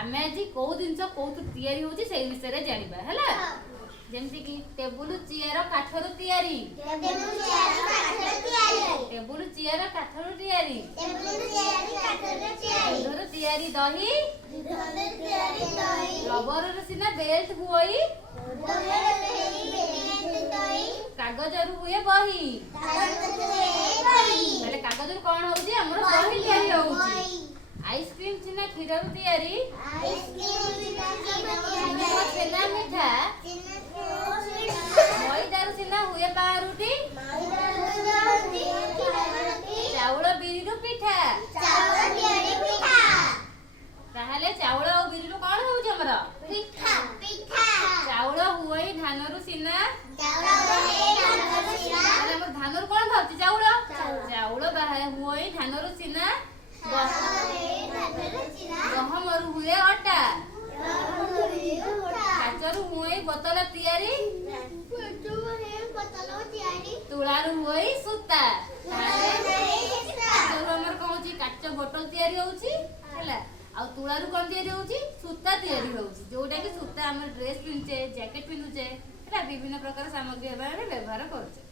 आमे आज को जिनस कोथु तयारी होची सेही विषय रे जानिबा हला जेमति कि टेबुल चेयर काठरो तयारी टेबुल चेयर काठरो तयारी दूधर तयारी दही रबर रे सिना बेल्ट हुई कागज रु हुए बही माने कागज रु कोन होउची हमर बही तयारी होउची आइसक्रीम सिना खीर रु तयारी छेना मिठा मैदा रु सिना हुए पारुटी चाउल बिरी रु पिठा ताहले चाउल और बिरी रु कोन होउची हमर पिठा चाउल हुए धान रु सिना हमर धान रु कोन भाउची चाउल चाउल बाहे हुए धान रु सिना गहम रु हुए आटा काचर हुए बोतल तयारी तुला रु हुए सूता हमर कहूची काच बोतल तयारी होउची हैला आ तुला रु कोन तयारी होउची सूता तयारी होउची जोटा कि सूता हमर ड्रेस पिनचे जैकेट पिनुचे हैला विभिन्न प्रकार सामग्री व्यवहार करछे।